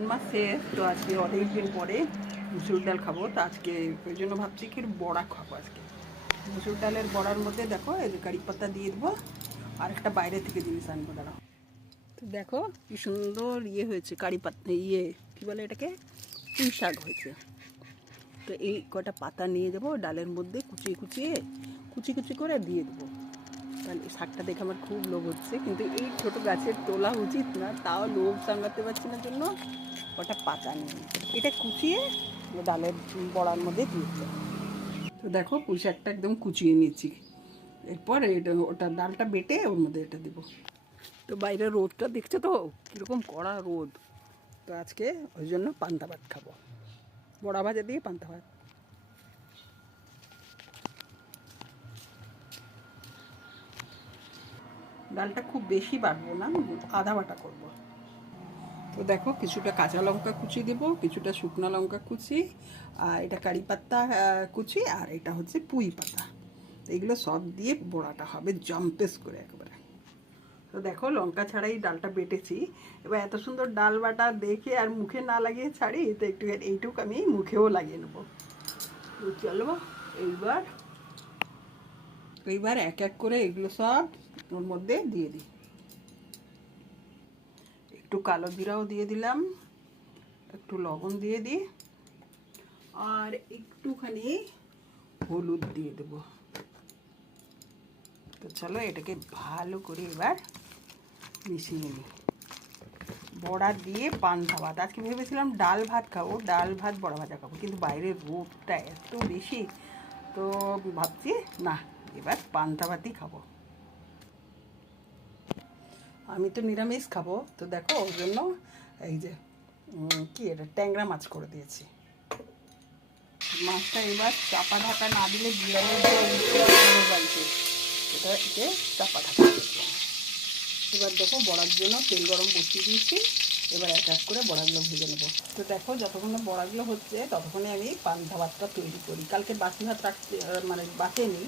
শ্রাবণ মাস শেষ তো আজকে অনেক দিন পরে মুসুর ডাল খাবো। তো আজকে ওই জন্য ভাবছি কি বড়া খাবো আজকে। মুসুর ডালের বড়ার মধ্যে দেখো এই যে কারি পাতা দিয়ে দেবো আর একটা বাইরে থেকে জিনিস আনবো, দাঁড়াও। তো দেখো কি সুন্দর হয়েছে কারি পাতা, কী বলে এটাকে, পুঁই শাক হয়েছে। তো এই কটা পাতা নিয়ে যাবো ডালের মধ্যে কুচিয়ে কুচি কুচি করে দিয়ে দেবো। তাহলে শাকটা দেখে আমার খুব লোভ হচ্ছে, কিন্তু এই ছোট গাছের তোলা উচিত না, তাও লোভ সামলাতে পারছি না জন্য ওটা পাতা নিয়ে এটা কুচিয়ে ডালের বড়ার মধ্যে দিয়ে দেবো। তো দেখো পুঁই শাকটা একদম কুচিয়ে নিচ্ছি, এরপর এটা ওটা ডালটা বেটে ওর মধ্যে এটা দেবো। তো বাইরে রোদটা দেখছো তো কীরকম কড়া রোদ। তো আজকে ওই জন্য পান্তা ভাত খাবো, বড়া ভাজা দিয়ে পান্তা ভাত। ডালটা খুব বেশি বাটবো না, আধা বাটা করবো। তো দেখো কিছুটা কাঁচা লঙ্কা কুচি দেবো, কিছুটা শুকনো লঙ্কা কুচি, আর এটা কারি পাতা কুচি, আর এটা হচ্ছে পুঁই পাতা। এগুলো সব দিয়ে বড়াটা হবে জম্পেস করে একেবারে। তো দেখো লঙ্কা ছাড়াই ডালটা বেটেছি। এবার এত সুন্দর ডাল বাটা দেখে আর মুখে না লাগিয়ে ছাড়ি, তো একটু এইটুকু আমি মুখেও লাগিয়ে নেবো। তো চলো এইবার এক এক করে এগুলো সব ওর মধ্যে দিয়ে দিই। একটু কালো জিরাও দিয়ে দিলাম, একটু লবণ দিয়ে দিই, আর একটুখানি হলুদ দিয়ে দেবো। তো চলো এটাকে ভালো করে এবার মিশিয়ে নিই। বড়া দিয়ে পান্তা ভাত, আজকে ভেবেছিলাম ডাল ভাত খাবো, ডাল ভাত বড়া ভাজা খাবো, কিন্তু বাইরের রোদটা এত বেশি, তো ভাবছি না এবার পান্তা ভাতই খাবো। আমি তো নিরামিষ খাবো, তো দেখো ওর জন্য এই যে কি এটা ট্যাংরা মাছ করে দিয়েছি। মাছটা এবার চাপা ঢাকা না দিলে বিড়ালের বাড়িতে এটাকে চাপা ঢাকা দিলাম। এবার দেখো বড়ার জন্য তেল গরম বসিয়ে দিয়েছি, এবার এক এক করে বড়াগুলো ভেজে নেবো। তো দেখো যতক্ষণ না বড়াগুলো হচ্ছে ততক্ষণে আমি পান্তা ভাতটা তৈরি করি। কালকে বাসি ভাত রাখতে মানে বাঁচে নিই,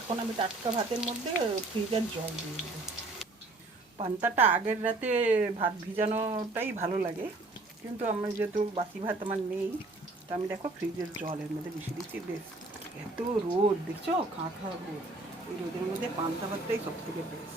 এখন আমি টাটকা ভাতের মধ্যে ফ্রিজের জল দিয়ে দেবো। পান্তাটা আগের রাতে ভাত ভিজানোটাই ভালো লাগে, কিন্তু আমার যেহেতু বাসি ভাত আমার নেই, তো আমি দেখো ফ্রিজের জলের মধ্যে মিশিয়ে দিচ্ছি। বেশ এত রোদ দেখছো, খাঁ রোদ, এই রোদের মধ্যে পান্তা ভাতটাই সব থেকে বেস্ট।